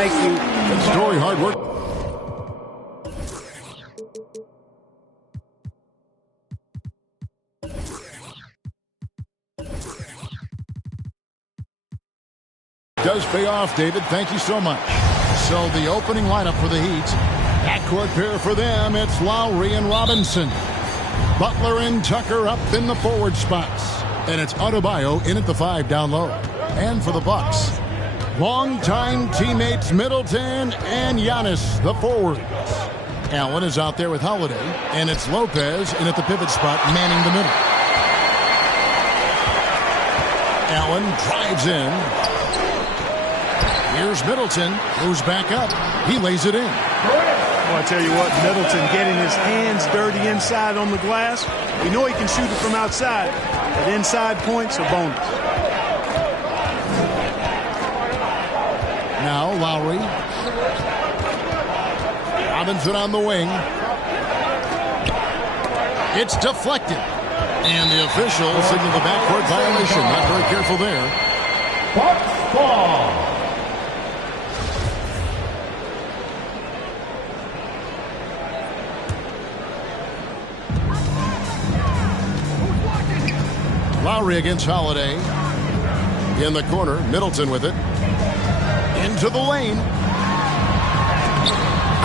Thank you. Good story, hard work. Does pay off, David. Thank you so much. So the opening lineup for the Heat. Backcourt pair for them, it's Lowry and Robinson. Butler and Tucker up in the forward spots. And it's Adebayo in at the 5 down low. And for the Bucks, longtime teammates Middleton and Giannis, the forwards. Allen is out there with Holiday. And it's Lopez in at the pivot spot, manning the middle. Allen drives in. Here's Middleton, goes back up. He lays it in. Well, I tell you what, Middleton getting his hands dirty inside on the glass. We know he can shoot it from outside, but inside points are bonus. Now Lowry. Robinson on the wing. It's deflected. And the official signaled the backcourt violation. Not very careful there. Bucks ball. Lowry against Holiday. In the corner, Middleton with it. Into the lane.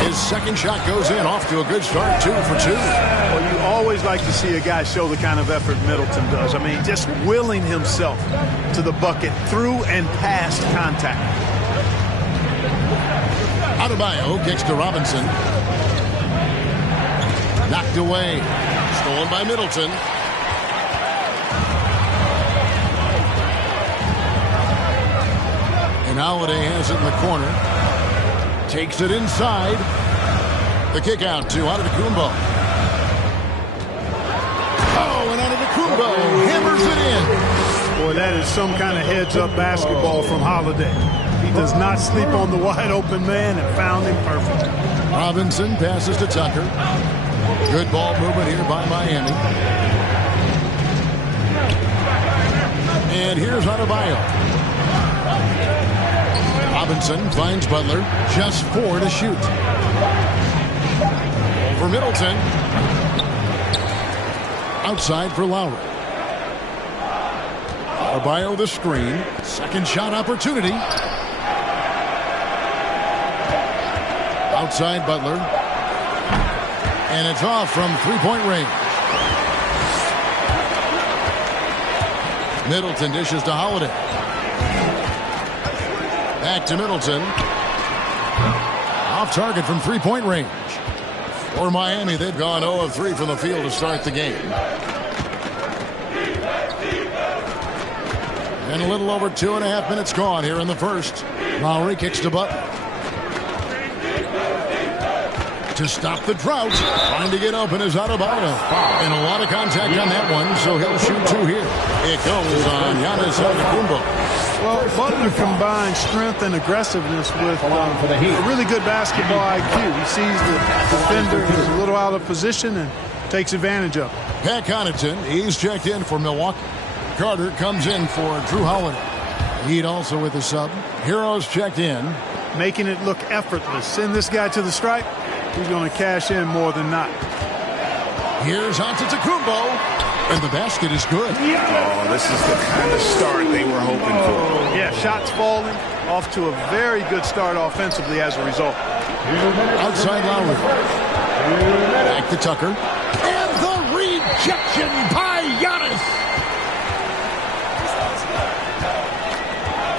His second shot goes in, off to a good start, 2 for 2. Well, you always like to see a guy show the kind of effort Middleton does. I mean, just willing himself to the bucket through and past contact. Adebayo kicks to Robinson. Knocked away. Stolen by Middleton. And Holiday has it in the corner. Takes it inside. The kick out to Antetokounmpo. Oh, and Antetokounmpo hammers it in. Boy, that is some kind of heads-up basketball from Holiday. He does not sleep on the wide-open man and found him perfect. Robinson passes to Tucker. Good ball movement here by Miami. And here's Adebayo. Robinson finds Butler. Just 4 to shoot. For Middleton. Outside for Lowry. Adebayo the screen. Second shot opportunity. Outside Butler. And it's off from three-point range. Middleton dishes to Holiday. Back to Middleton. Off target from three-point range. For Miami, they've gone 0 of 3 from the field to start the game. And a little over 2.5 minutes gone here in the first. Lowry kicks to Butler. To stop the drought, trying to get open is Adebayo. And a lot of contact on that one, so he'll shoot 2 here. It goes on Giannis Antetokounmpo. Well, Butler combines strength and aggressiveness with a really good basketball IQ. He sees the defender is a little out of position and takes advantage of it. Pat Connaughton, he's checked in for Milwaukee. Carter comes in for Drew Holiday. Heat also with the sub. Heroes checked in. Making it look effortless. Send this guy to the stripe. He's going to cash in more than not. Here's Antetokounmpo. And the basket is good. Oh, this is the kind of start they were hoping for. Yeah, shots falling. Off to a very good start offensively as a result. Outside Lowry. Back to Tucker. And the rejection by Giannis.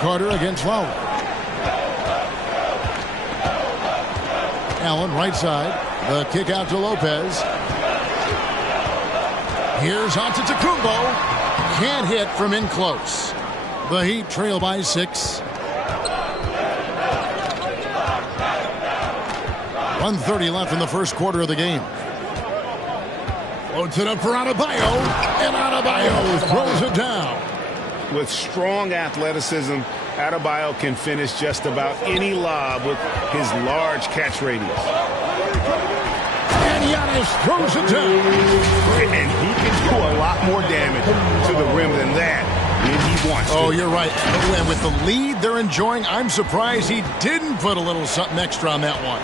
Carter against Lowry. Allen right side. The kick out to Lopez. Here's Antetokounmpo. Can't hit from in close. The Heat trail by 6. 1:30 left in the first quarter of the game. Floats it up for Adebayo. And Adebayo throws it down. With strong athleticism, Adebayo can finish just about any lob with his large catch radius. And Giannis throws it down. And he can do a lot more damage to the rim than that when he wants to. Oh, you're right. And with the lead they're enjoying, I'm surprised he didn't put a little something extra on that one.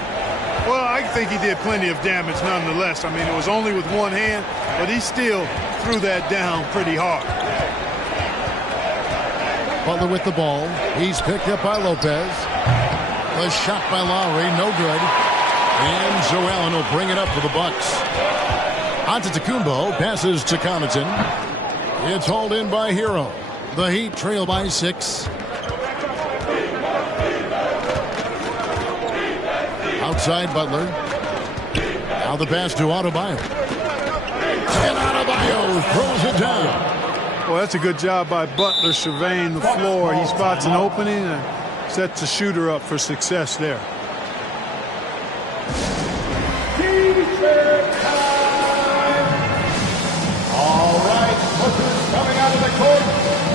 Well, I think he did plenty of damage nonetheless. I mean, it was only with one hand, but he still threw that down pretty hard. Butler with the ball. He's picked up by Lopez. The shot by Lowry, no good. And Joe Allen will bring it up for the Bucks. Antetokounmpo passes to Connaughton. It's hauled in by Hero. The Heat trail by 6. Outside Butler. Now the pass to Adebayo. And Adebayo throws it down. Well, that's a good job by Butler surveying the floor. He spots an opening and sets the shooter up for success there. Defense time. All right, Booker's coming out of the court.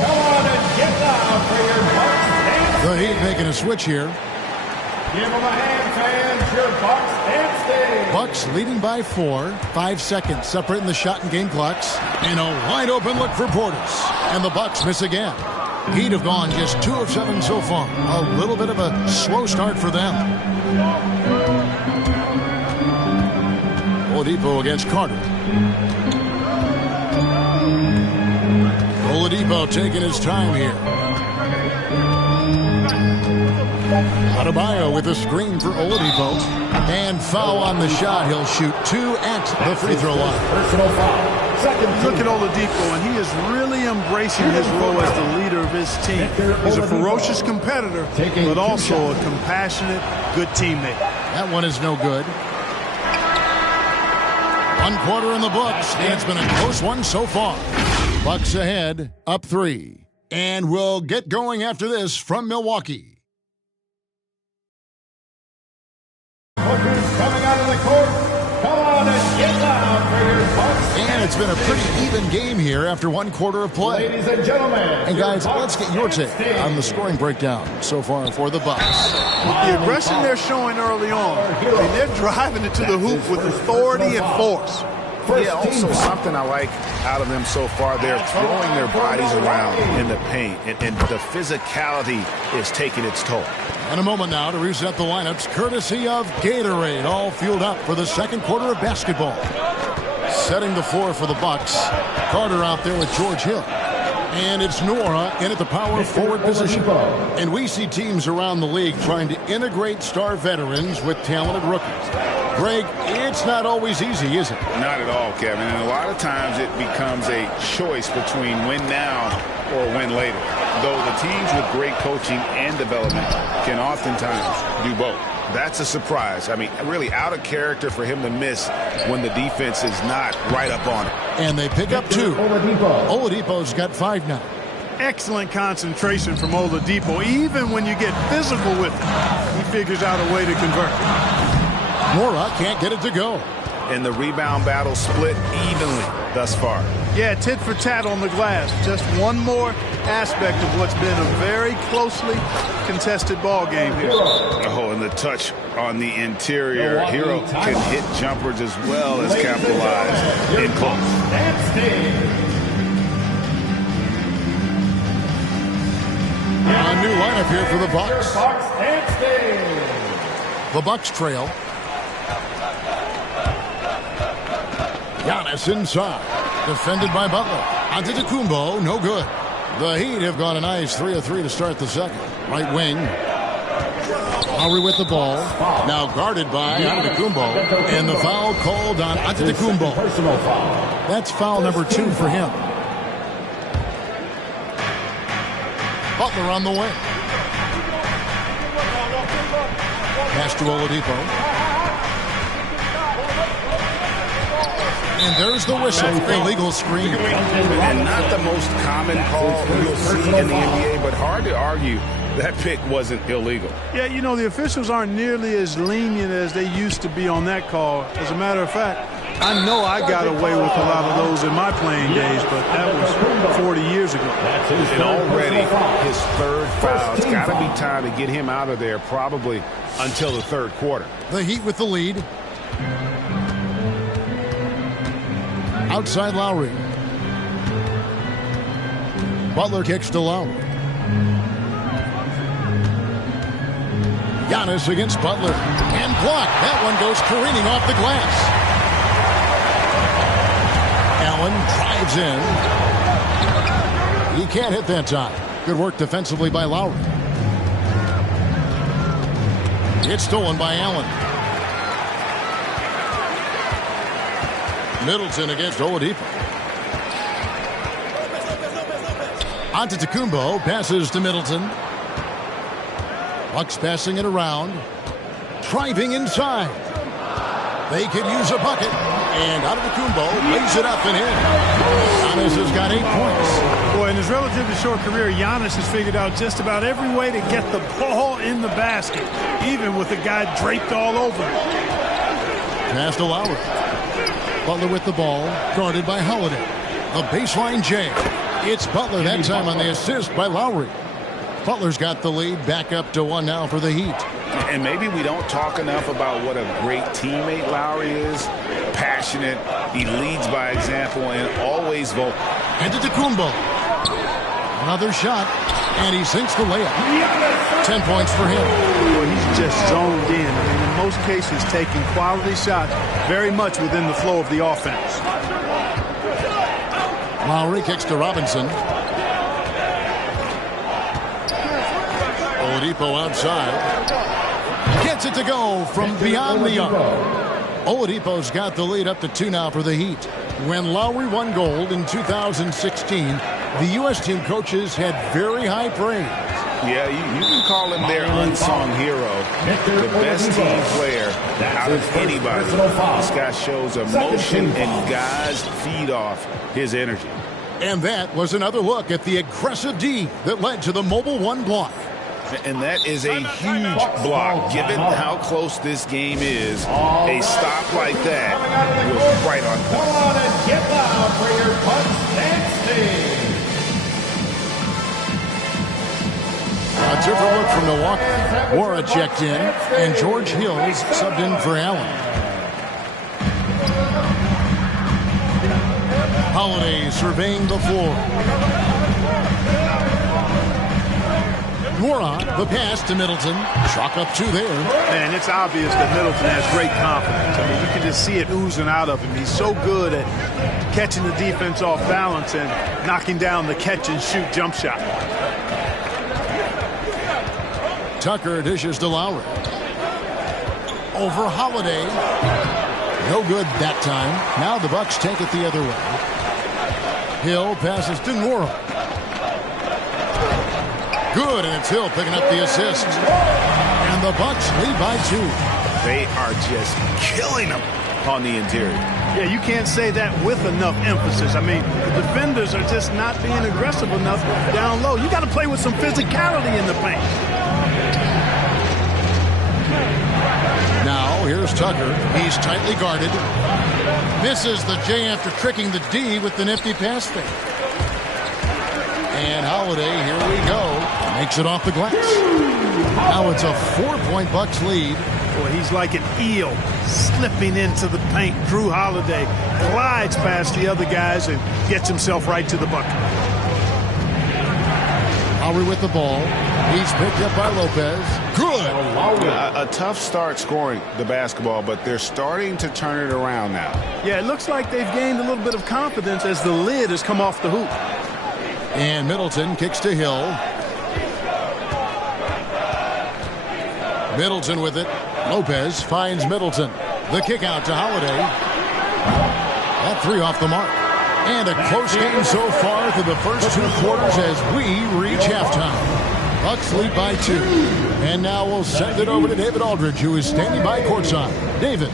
Come on and get down for your Bucks dance. The Heat making a switch here. Give them a hand, fans. Your Bucks dance day. Bucks leading by 4. 5 seconds separating the shot and game clocks. And a wide open look for Portis. And the Bucks miss again. Heat have gone just 2 of 7 so far. A little bit of a slow start for them. Oladipo against Carter. Oladipo taking his time here. Adebayo with a screen for Oladipo. And foul on the shot. He'll shoot 2 at the free throw line. Personal foul. Look at Oladipo, and he is really embracing his role as the leader of his team. He's a ferocious competitor, but also a compassionate, good teammate. That one is no good. 1 quarter in the books, and it's been a close one so far. Bucks ahead, up 3. And we'll get going after this from Milwaukee. Booker's coming out of the court. Come on and get down for your Bucks. And it's been a pretty even game here after 1 quarter of play. Ladies and gentlemen. And guys, let's get your take on the scoring breakdown so far for the Bucks. The aggression they're showing early on, I mean, they're driving it to the hoop with authority and force. Yeah, also something I like out of them so far, they're throwing their bodies around in the paint, and the physicality is taking its toll. In a moment now to reset the lineups, courtesy of Gatorade, all fueled up for the second quarter of basketball. Setting the floor for the Bucks, Carter out there with George Hill. And it's Nora in at the power forward position. And we see teams around the league trying to integrate star veterans with talented rookies. Greg, it's not always easy, is it? Not at all, Kevin. And a lot of times it becomes a choice between win now or win later. Though the teams with great coaching and development can oftentimes do both. That's a surprise. I mean, really out of character for him to miss when the defense is not right up on it. And they pick up 2. Oladipo's got 5 now. Excellent concentration from Oladipo. Even when you get physical with him, he figures out a way to convert. Nora can't get it to go. And the rebound battle split evenly thus far. Yeah, tit for tat on the glass. Just one more aspect of what's been a very closely contested ball game here. Oh, and the touch on the interior. Hero can hit jumpers as well as capitalize in close. A new lineup here for the Bucks. The Bucks trail. Giannis inside. Defended by Butler. Antetokounmpo, no good. The Heat have gone a nice 3 of 3 to start the second. Right wing. Lowry with the ball. Now guarded by Antetokounmpo. And the foul called on Antetokounmpo. That's foul number 2 for him. Butler on the wing. Pass to Oladipo. And there's the whistle. Illegal screen. And not the most common call you'll see in the NBA, but hard to argue that pick wasn't illegal. Yeah, you know, the officials aren't nearly as lenient as they used to be on that call. As a matter of fact, I know I got away with a lot of those in my playing days, but that was 40 years ago. And already his 3rd foul. It's got to be time to get him out of there probably until the 3rd quarter. The Heat with the lead. Outside Lowry. Butler kicks to Lowry. Giannis against Butler. And blocked. That one goes careening off the glass. Allen drives in. He can't hit that time. Good work defensively by Lowry. It's stolen by Allen. Middleton against Oladipo. Antetokounmpo passes to Middleton. Bucks passing it around. Driving inside. They could use a bucket. And Antetokounmpo lays it up and in. Giannis has got 8 points. Boy, in his relatively short career, Giannis has figured out just about every way to get the ball in the basket, even with a guy draped all over him. Pass to Lowry. Butler with the ball, guarded by Holiday. A baseline jam. It's Butler that time on the assist by Lowry. Butler's got the lead, back up to 1 now for the Heat. And maybe we don't talk enough about what a great teammate Lowry is. Passionate, he leads by example, and always vocal. Antetokounmpo. Another shot, and he sinks the layup. 10 points for him. Boy, he's just zoned in. I mean, in most cases, taking quality shots very much within the flow of the offense. Lowry kicks to Robinson. Oladipo outside. Gets it to go from beyond the arc. Oladipo's got the lead up to 2 now for the Heat. When Lowry won gold in 2016, the U.S. team coaches had very high praise. Yeah, you can call him their unsung hero. The best team player out of anybody. This guy shows emotion, and guys feed off his energy. And that was another look at the aggressive D that led to the Mobile One block. And that is a huge block, given how close this game is. A stop like that was right on point. Come on and get loud for your punch and sting. A different look from Milwaukee. Wara checked in, and George Hills subbed in for Allen. Holiday surveying the floor. Wara, the pass to Middleton. Chalk up 2 there. Man, it's obvious that Middleton has great confidence. I mean, you can just see it oozing out of him. He's so good at catching the defense off balance and knocking down the catch-and-shoot jump shot. Tucker dishes to Lowry. Over Holiday. No good that time. Now the Bucks take it the other way. Hill passes to Nora. Good, and it's Hill picking up the assist. And the Bucks lead by 2. They are just killing them on the interior. Yeah, you can't say that with enough emphasis. I mean, the defenders are just not being aggressive enough down low. You got to play with some physicality in the paint. Now, here's Tucker. He's tightly guarded. Misses the J after tricking the D with the nifty pass fake. And Holiday, here we go, makes it off the glass. Now it's a 4-point Bucks lead. Boy, he's like an eel slipping into the paint. Drew Holiday glides past the other guys and gets himself right to the bucket. Lowry with the ball. He's picked up by Lopez. Good. A tough start scoring the basketball, but they're starting to turn it around now. Yeah, it looks like they've gained a little bit of confidence as the lid has come off the hoop. And Middleton kicks to Hill. Middleton with it. Lopez finds Middleton. The kick out to Holiday. That 3 off the mark. And a close game so far through the first 2 quarters as we reach halftime. Bucks lead by 2. And now we'll send it over to David Aldridge, who is standing by courtside. David.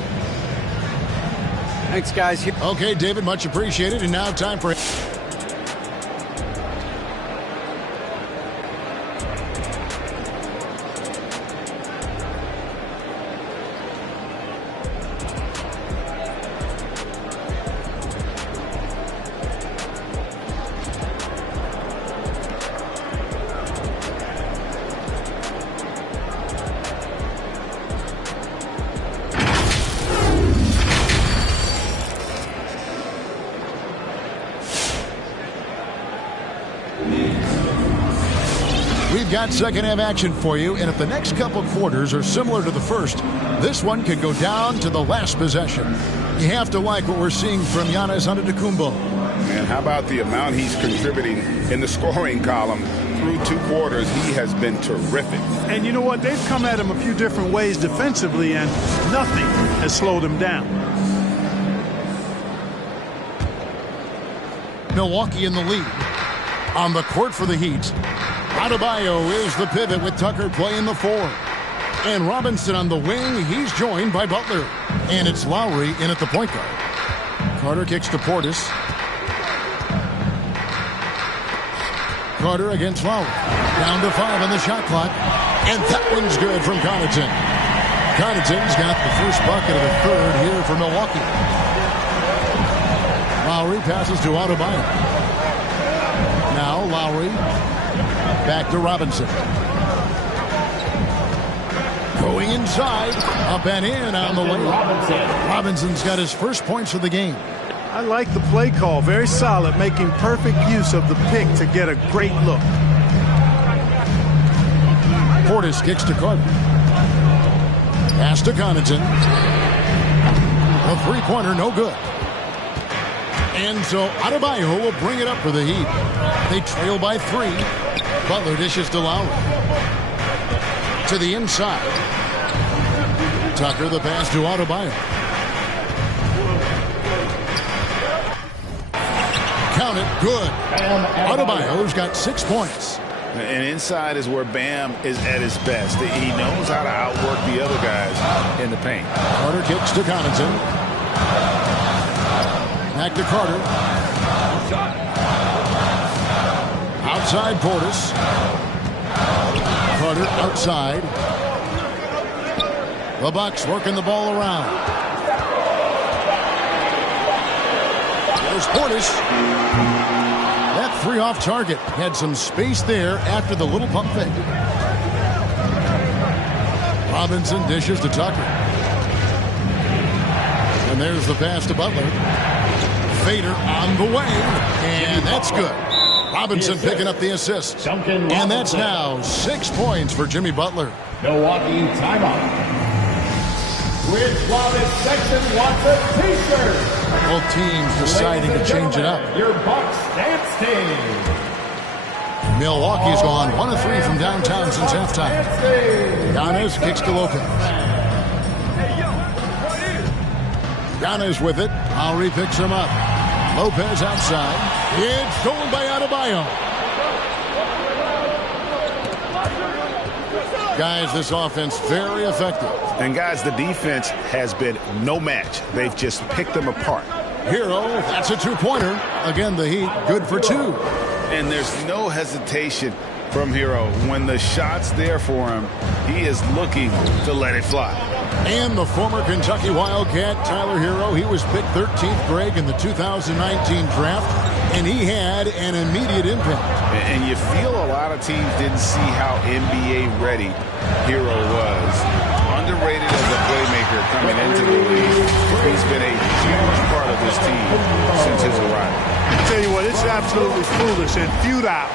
Thanks, guys. Okay, David, much appreciated. And now time for... got second half action for you, and if the next couple quarters are similar to the first, this one could go down to the last possession. You have to like what we're seeing from Giannis Antetokounmpo. Man, how about the amount he's contributing in the scoring column? Through 2 quarters, he has been terrific. And you know what? They've come at him a few different ways defensively, and nothing has slowed him down. Milwaukee in the lead. On the court for the Heat, Adebayo is the pivot with Tucker playing the 4. And Robinson on the wing. He's joined by Butler. And it's Lowry in at the point guard. Carter kicks to Portis. Carter against Lowry. Down to 5 on the shot clock. And that one's good from Connaughton. Connaughton's got the first bucket of the third here for Milwaukee. Lowry passes to Adebayo. Now Lowry back to Robinson. Going inside, up and in on the way. Robinson's got his first points of the game. I like the play call. Very solid, making perfect use of the pick to get a great look. Portis kicks to Carter. Pass to Connaughton. A three-pointer, no good. And so Adebayo will bring it up for the Heat. They trail by 3. Butler dishes to Lowry. To the inside. Tucker the pass to Adebayo. Count it, good. Adebayo's got 6 points. And inside is where Bam is at his best. He knows how to outwork the other guys in the paint. Carter kicks to Connaughton. Back to Carter. Outside Portis. Carter outside. The Bucks working the ball around. There's Portis. That 3 off target. Had some space there after the little pump fake. Robinson dishes to Tucker. And there's the pass to Butler. Fader on the way, and that's good. Robinson picking up the assist. And that's now 6 points for Jimmy Butler. Milwaukee timeout. With Wallace Sexton wants a t-shirt. Both teams deciding to change it up. Your Bucks dance team. Milwaukee's gone 1 of 3 from downtown since halftime. Giannis kicks to Lopez. Giannis with it. Lowry picks him up. Lopez outside. It's stolen by Adebayo. Guys, this offense very effective. And guys, the defense has been no match. They've just picked them apart. Hero, that's a 2-pointer. Again, the Heat good for 2. And there's no hesitation from Hero. When the shot's there for him, he is looking to let it fly. And the former Kentucky Wildcat, Tyler Hero, he was picked 13th, Greg, in the 2019 draft, and he had an immediate impact. And you feel a lot of teams didn't see how NBA ready Hero was. Underrated as a playmaker coming into the league. He's been a huge part of this team since his arrival. I tell you what, it's absolutely foolish and futile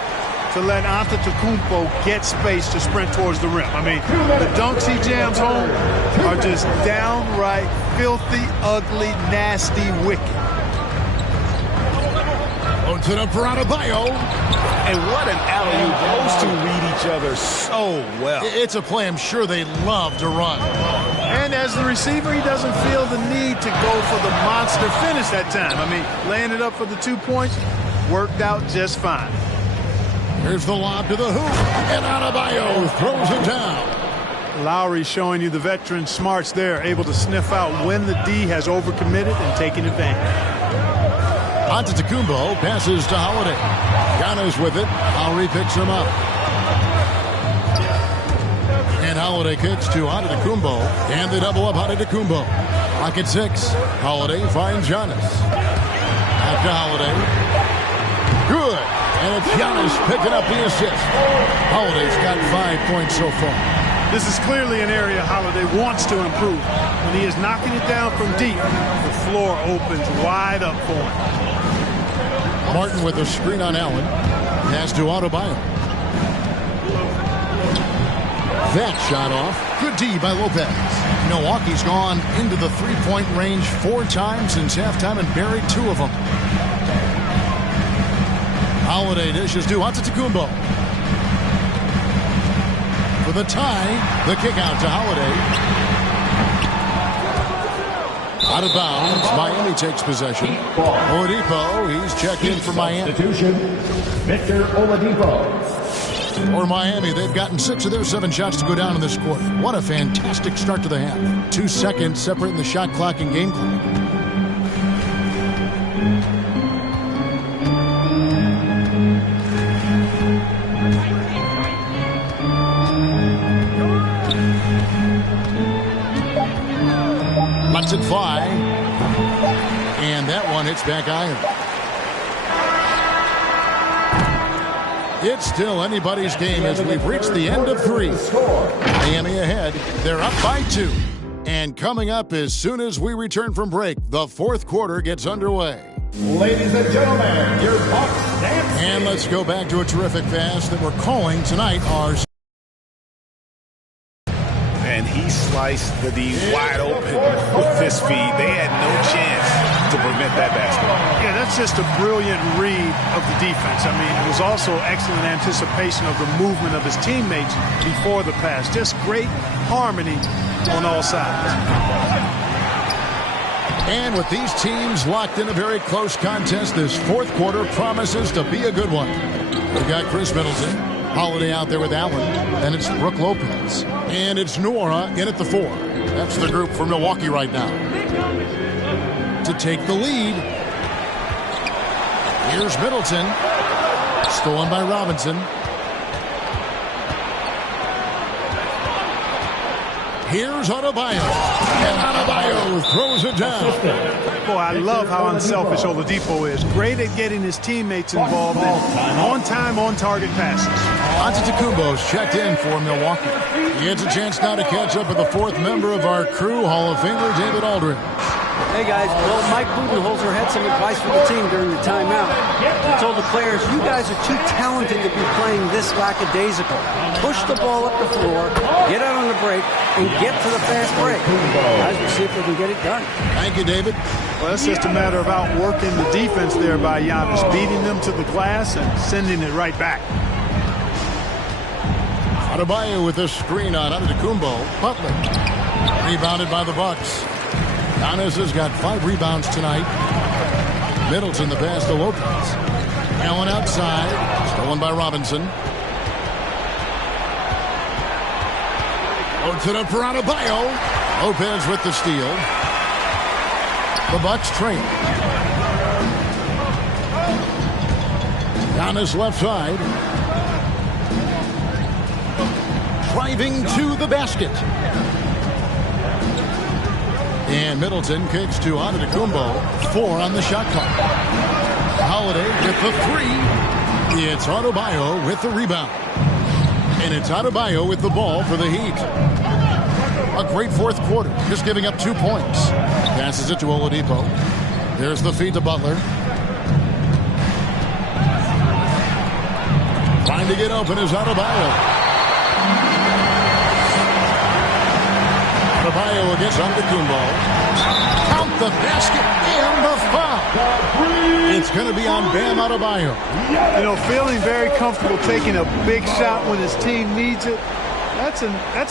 to let Antetokounmpo get space to sprint towards the rim. I mean, the dunks he jams home are just downright filthy, ugly, nasty, wicked. Puts it up for Adebayo. And what an alley-oop. Those two read each other so well. It's a play I'm sure they love to run. And as the receiver, he doesn't feel the need to go for the monster finish that time. I mean, laying it up for the 2 points worked out just fine. Here's the lob to the hoop, and Adebayo throws it down. Lowry showing you the veteran smarts there, able to sniff out when the D has overcommitted and taken advantage. Antetokounmpo passes to Holiday. Giannis with it. Lowry picks him up. And Holiday kicks to Antetokounmpo, and they double up Antetokounmpo. Pocket 6. Holiday finds Giannis. Back to Holiday. Good. And it's Giannis picking up the assist. Holiday's got 5 points so far. This is clearly an area Holiday wants to improve. When he is knocking it down from deep, the floor opens wide up for him. Martin with a screen on Allen. Pass to Adebayo. That shot off. Good D by Lopez. Milwaukee's gone into the three-point range 4 times since halftime and buried 2 of them. Holiday dishes to Antetokounmpo. For the tie, the kick out to Holiday. Out of bounds, Miami takes possession. Oladipo, he's checked in for Miami. Victor Oladipo. For Miami, they've gotten 6 of their 7 shots to go down in this quarter. What a fantastic start to the half. 2 seconds separating the shot clock and game clock. Lets it fly. And that one hits back iron. It's still anybody's game as we've reached the end of 3. Miami ahead. They're up by 2. And coming up as soon as we return from break, the 4th quarter gets underway. Ladies and gentlemen, your Bucks dance. And let's go back to a terrific pass that we're calling tonight ours. And he sliced the D wide open with this feed. They had no chance to prevent that basket. Yeah, that's just a brilliant read of the defense. I mean, it was also excellent anticipation of the movement of his teammates before the pass. Just great harmony on all sides. And with these teams locked in a very close contest, this 4th quarter promises to be a good one. We've got Chris Middleton, Holiday out there with Allen, and it's Brook Lopez. And it's Nuora in at the 4. That's the group for Milwaukee right now. To take the lead. Here's Middleton. Stolen by Robinson. Here's Adebayo. And Adebayo throws it down. Boy, I love how unselfish Oladipo is. Great at getting his teammates involved in on-time, on-target passes. Antetokounmpo's checked in for Milwaukee. He gets a chance now to catch up with the 4th member of our crew, Hall of Famer David Aldridge. Hey guys, well, Mike Budenholzer had some advice for the team during the timeout. He told the players, you guys are too talented to be playing this lackadaisical. Push the ball up the floor, get out on the break, and get to the fast break. Guys, we'll see if we can get it done. Thank you, David. Well, it's just a matter of outworking the defense there by Giannis, beating them to the glass and sending it right back. Adebayo with a screen on Antetokounmpo. Butler. Rebounded by the Bucks. Giannis has got 5 rebounds tonight. Middleton the pass to Lopez. Allen outside. Stolen by Robinson. Loads it up for Adebayo. Lopez with the steal. The Bucks trail. Giannis left side. Driving to the basket. And Middleton kicks to Antetokounmpo. 4 on the shot clock. Holiday with the 3. It's Adebayo with the rebound. And it's Adebayo with the ball for the Heat. A great 4th quarter, just giving up 2 points. Passes it to Oladipo. There's the feed to Butler. Trying to get open is Adebayo. Adebayo against Antetokounmpo. Count the basket and the foul. It's going to be on Bam Adebayo. You know, feeling very comfortable taking a big shot when his team needs it. That's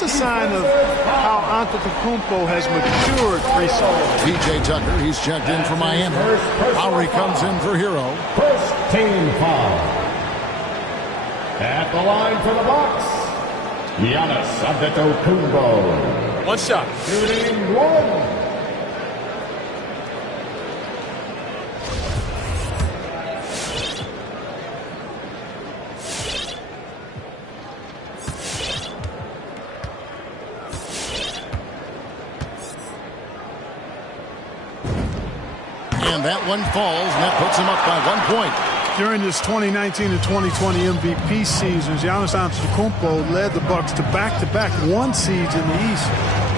a sign of how Antetokounmpo has matured recently. PJ Tucker, he's checked in for Miami. Lowry comes in for Hero. First team foul. At the line for the Bucks, Giannis Antetokounmpo. One shot. Shooting 1. And that one falls, and that puts him up by 1 point. During this 2019 and 2020 MVP seasons, Giannis Antetokounmpo led the Bucks to back-to-back 1 seeds in the East.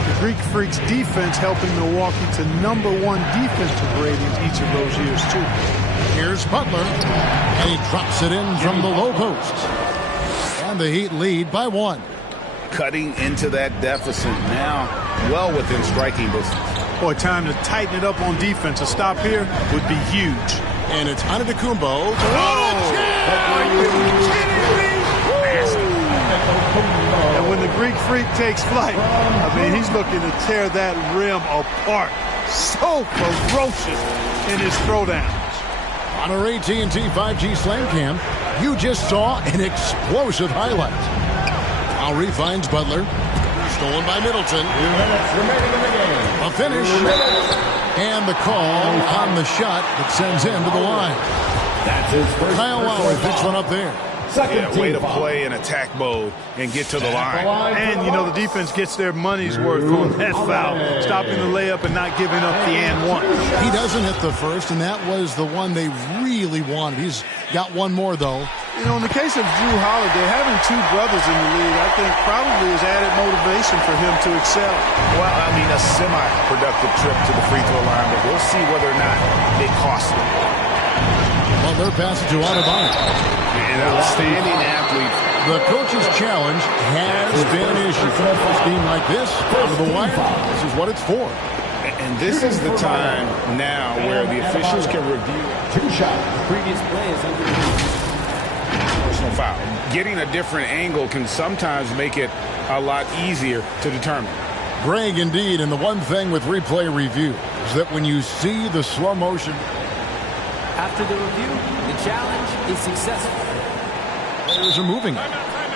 The Greek Freaks defense helping Milwaukee to #1 defensive ratings each of those years, too. Here's Butler, and he drops it in from the low post. And the Heat lead by 1. cutting into that deficit now, well within striking distance. Boy, time to tighten it up on defense. A stop here would be huge. And it's Antetokounmpo. And when the Greek Freak takes flight, I mean, he's looking to tear that rim apart. So ferocious in his throwdowns. On our AT&T 5G Slam Cam, you just saw an explosive highlight. Lowry finds Butler. Stolen by Middleton. 2 minutes remaining in the game. A finish. And the call on the shot that sends him to the line. That's his first. Kyle Lowry picks one up there. Yeah, way to play in attack mode and get to the line. And, you know, the defense gets their money's worth on that foul. Stopping the layup and not giving up the and one. He doesn't hit the first, and that was the one they really wanted. He's got one more, though. You know, in the case of Drew Holiday, having two brothers in the league, I think probably is added motivation for him to excel. Well, I mean, a semi-productive trip to the free throw line, but we'll see whether or not it costs him. Butler passes to Adebayo. An outstanding athlete. The coach's challenge has been issued. A team like this, out of the wire, this is what it's for. And this is the time now where the officials can review 2 shots. The previous play is under personal foul. Getting a different angle can sometimes make it a lot easier to determine. Greg, indeed, and the one thing with replay review is that when you see the slow motion, After the review, the challenge is successful. players are moving,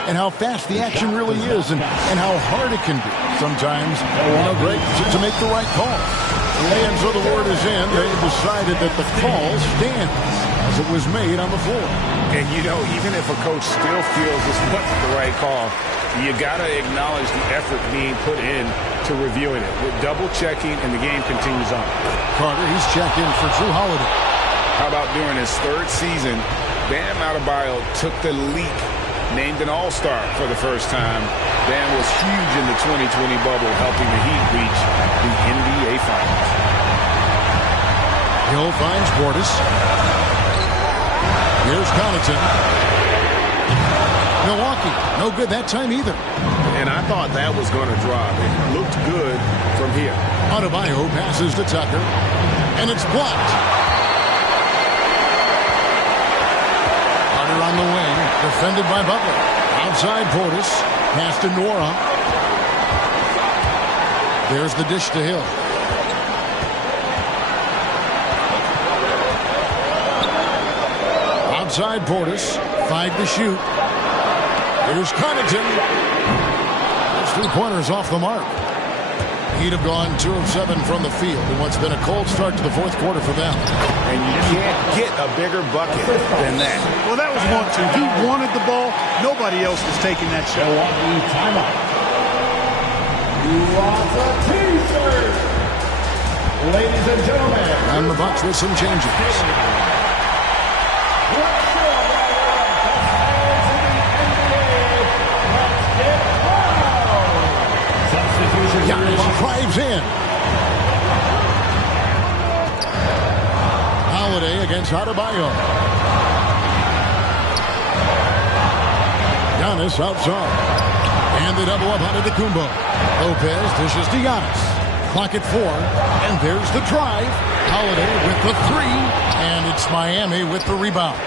and how fast the action really is, and how hard it can be. Sometimes, Greg, to make the right call. And so the word is in. They decided that the call stands as it was made on the floor. And, you know, even if a coach still feels this wasn't the right call, you got to acknowledge the effort being put in to reviewing it. With double-checking, and the game continues on. Carter, he's checked in for Drew Holiday. How about during his third season, Bam Adebayo took the leap, named an All-Star for the first time. Bam was huge in the 2020 bubble, helping the Heat reach the NBA Finals. Hill finds Portis. Here's Connaughton. Milwaukee, no good that time either. And I thought that was going to drop. It looked good from here. Adebayo passes to Tucker, and it's blocked. On the wing, defended by Butler. Outside Portis, pass to Nora. There's the dish to Hill. Outside Portis, 5 to shoot. Here's Connaughton. Those 3-pointers off the mark. He'd have gone 2 of 7 from the field in what's been a cold start to the fourth quarter for them. And you can't get a bigger bucket than that. Well, that was 1-2. He wanted the ball. Nobody else was taking that shot. Milwaukee timeout. You want a T-shirt. Ladies and gentlemen. And the Bucks with some changes. Giannis drives in. Holiday against Adebayo. Giannis outside. And they double up on Antetokounmpo. Lopez dishes to Giannis. Clock at 4. And there's the drive. Holiday with the 3. And it's Miami with the rebound.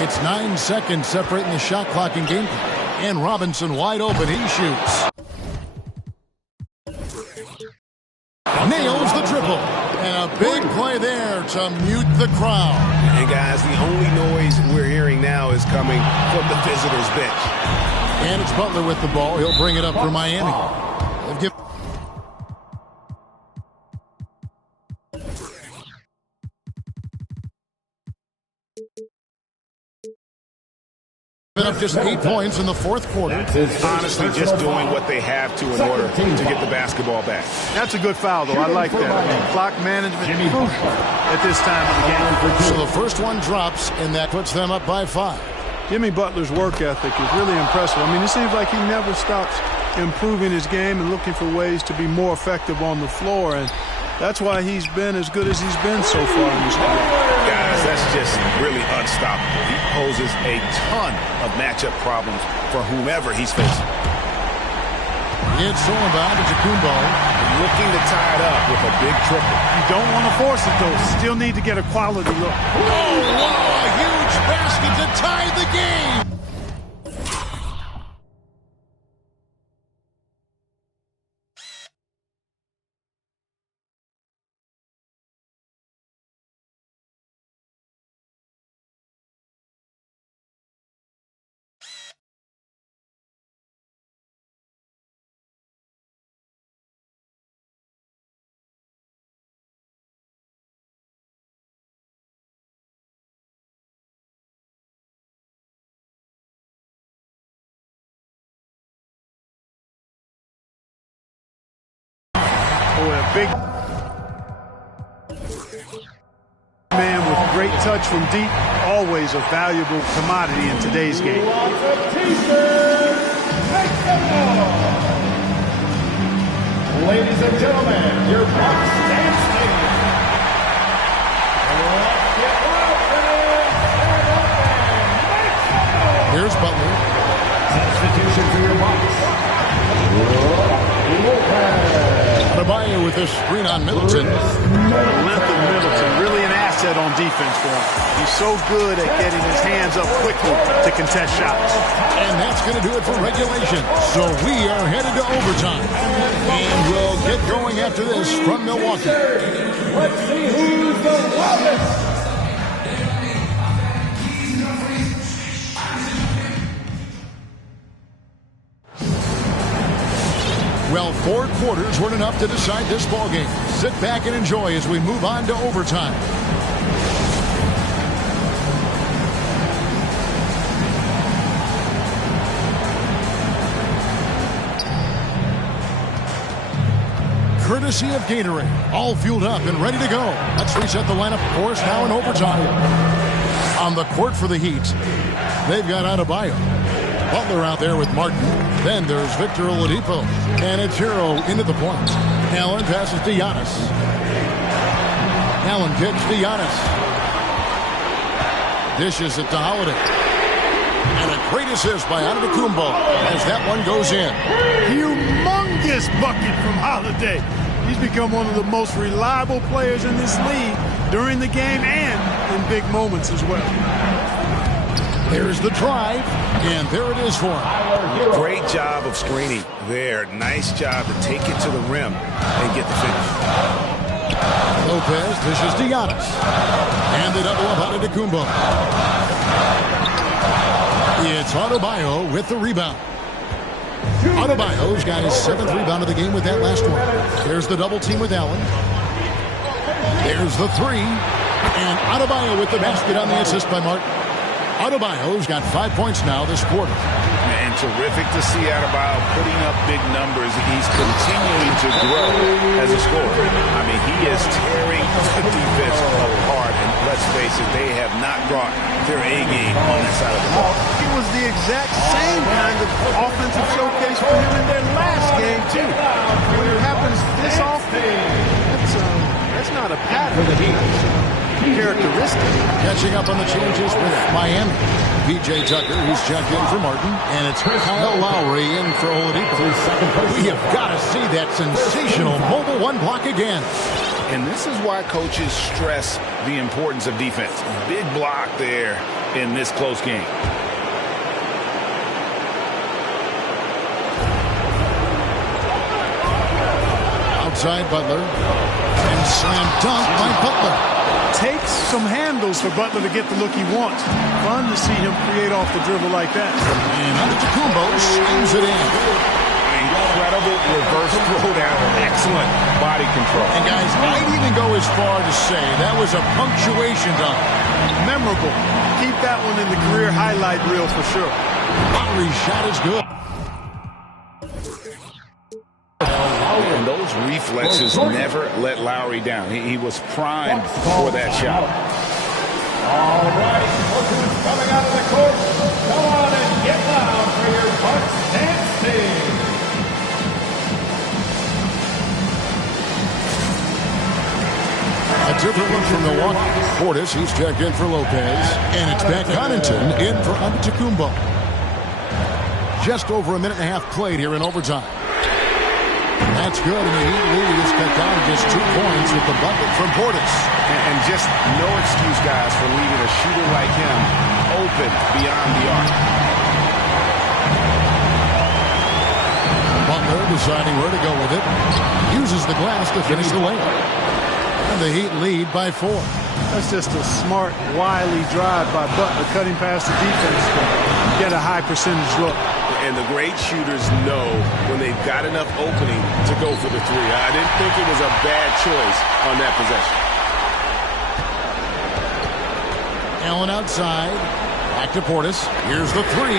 It's 9 seconds separating the shot clock and game clock. And Robinson wide open. He shoots. Nails the triple. And a big play there to mute the crowd. And guys, the only noise we're hearing now is coming from the visitors' bench. And it's Butler with the ball. He'll bring it up for Miami. They've given up just 8 points in the fourth quarter. Honestly, just doing what they have to in order to get the basketball back. That's a good foul, though. I like that. I mean, clock management crucial at this time of the game. So the first one drops, and that puts them up by 5. Jimmy Butler's work ethic is really impressive. I mean, it seems like he never stops improving his game and looking for ways to be more effective on the floor. And that's why he's been as good as he's been so far in this career. Guys, that's just really unstoppable. He poses a ton of matchup problems for whomever he's facing. It's all about Antetokounmpo. Looking to tie it up with a big triple. You don't want to force it, though. Still need to get a quality look. Oh, wow, a huge basket to tie the game. A big man with great touch from deep, always a valuable commodity in today's game. Ladies and gentlemen, your Bucks dance team. Let's get loud for this. Stand up and make some noise. Here's Butler. Substitution for your Bucks. Adebayo with this screen on Middleton. The length of Middleton, really an asset on defense for him. He's so good at getting his hands up quickly to contest shots. And that's going to do it for regulation. So we are headed to overtime. And we'll get going after this from Milwaukee. Let's see who's the loudest. Well, 4 quarters weren't enough to decide this ballgame. Sit back and enjoy as we move on to overtime. Courtesy of Gatorade, all fueled up and ready to go. Let's reset the lineup for us now in overtime. On the court for the Heat, they've got Adebayo. Butler out there with Martin. Then there's Victor Oladipo. And it's Hero into the point. Allen passes to Giannis. Allen kicks to Giannis. Dishes it to Holiday. And a great assist by Antetokounmpo as that one goes in. Humongous bucket from Holiday. He's become one of the most reliable players in this league during the game and in big moments as well. There's the drive, and there it is for him. Great job of screening there. Nice job to take it to the rim and get the finish. Lopez dishes to Giannis. And they double up Antetokounmpo. It's Adebayo with the rebound. Adebayo's got his 7th rebound of the game with that last one. There's the double team with Allen. There's the 3. And Adebayo with the basket on the assist by Martin. Adebayo's got 5 points now this quarter. And terrific to see Adebayo putting up big numbers. He's continuing to grow as a scorer. I mean, he is tearing the defense apart. And let's face it, they have not brought their A game on that side of the ball. It was the exact same kind of offensive showcase for him in their last game, too. When it happens this often, that's not a pattern. Characteristic. Catching up on the changes with Miami. P.J. Tucker, who's checked in for Martin, and it's Kyle Lowry in for Oladipo. We have got to see that sensational mobile one block again. And this is why coaches stress the importance of defense. Big block there in this close game. Outside Butler. And slam dunk by Butler. Takes some handles for Butler to get the look he wants. Fun to see him create off the dribble like that. And Antetokounmpo slams it in. Incredible reverse throwdown. Excellent body control. And guys, I'd even go as far to say that was a punctuation dunk. Memorable. Keep that one in the career highlight reel for sure. Lowry's shot is good. And those reflexes never let Lowry down. He was primed for that shot. All right, coaches coming out of the court. Come on and get loud for your Bucks dance team. A different look from Milwaukee. Portis, he's checked in for Lopez. And it's back Connaughton in for Antetokounmpo. Just over a minute and a half played here in overtime. That's good, and the Heat lead is cut down to just 2 points with the bucket from Portis. And just no excuse, guys, for leaving a shooter like him open beyond the arc. Butler deciding where to go with it. Uses the glass to finish the layup. And the Heat lead by 4. That's just a smart, wily drive by Butler, cutting past the defense to get a high percentage look. And the great shooters know when they've got enough opening to go for the three. I didn't think it was a bad choice on that possession. Allen outside. Back to Portis. Here's the three.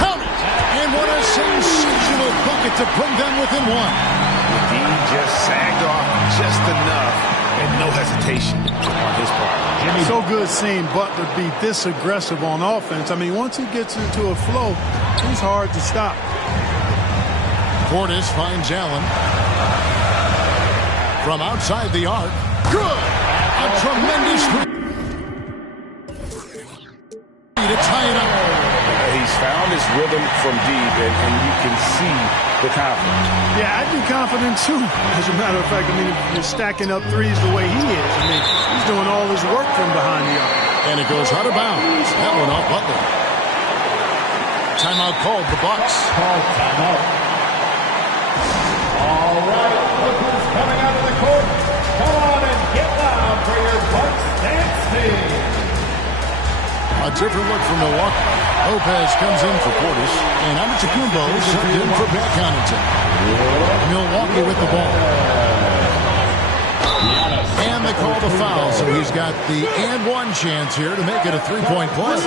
Count it! And what a sensational bucket to bring them within 1. He just sagged off just enough and no hesitation on his part. So good seeing Butler be this aggressive on offense. I mean, once he gets into a flow, he's hard to stop. Portis finds Allen. From outside the arc. Good! A tremendous three to tie it up. He's found his rhythm from deep, and you can see the confidence. Yeah, I'd be confident too. As a matter of fact, I mean, if you're stacking up threes the way he is, I mean, he's doing all his work from behind the arc. And it goes out of bounds. That one off Butler. Timeout called, the Bucks. Call timeout. All right, look who's coming out of the court. Come on and get loud for your Bucks dance team. A different look from Milwaukee. Lopez comes in for Portis, and Antetokounmpo subbed in for Pat Connaughton. Milwaukee with the ball. And they call the foul, so he's got the and one chance here to make it a three-point play.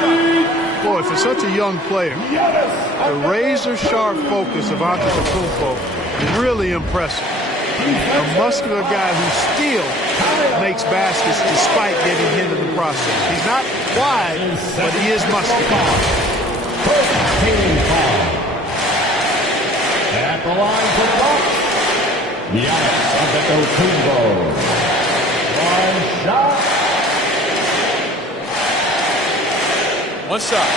Boy, for such a young player, the razor-sharp focus of Antetokounmpo is really impressive. A muscular guy who still makes baskets despite getting hit in the process. He's not wide, but he is muscular. At the line for the Bucks, Antetokounmpo. One shot. One shot.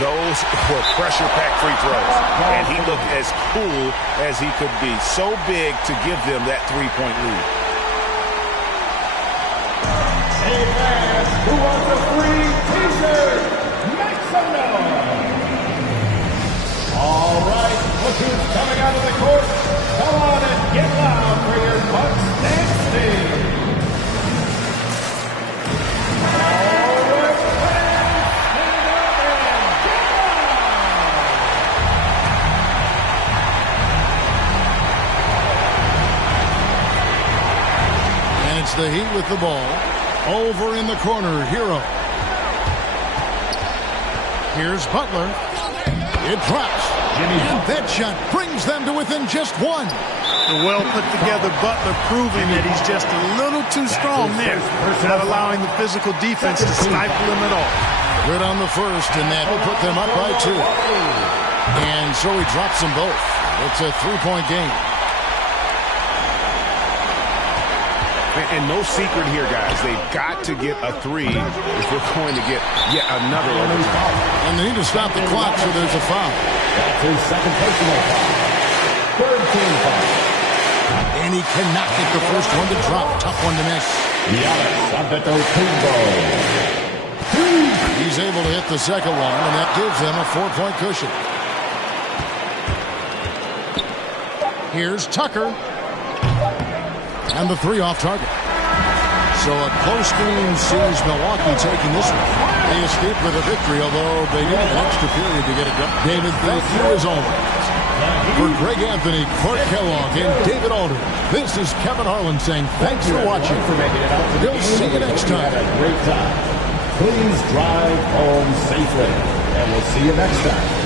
Those were pressure-packed free throws, and he looked as cool as he could be. So big to give them that three-point lead. Hey fans, who wants a free t-shirt? Make some noise! All right, look who's coming out of the court. Come on and get loud for your Bucks dance team. It's the Heat with the ball. Over in the corner, Hero. Here's Butler. It drops. And that shot brings them to within just 1. The well-put-together Butler proving that he's just a little too strong there, not allowing the physical defense to stifle him at all. Good on the first, and that will put them up by 2. And so he drops them both. It's a three-point game. And no secret here, guys. They've got to get a three if we're going to get yet another overtime. And they need to stop the clock, so there's a foul. That's his second personal foul. Third team foul. And he cannot get the first one to drop. Tough one to miss. Antetokounmpo. He's able to hit the second one, and that gives them a 4-point cushion. Here's Tucker. And the three off target. So a close game sees Milwaukee taking this one. They escaped with a victory, although they needed an extra period to get it done. David, thank you as always. For Greg Anthony, Court Kellogg, and David Alder, this is Kevin Harlan saying thanks for watching. We'll see you next time. Great time. Please drive home safely, and we'll see you next time.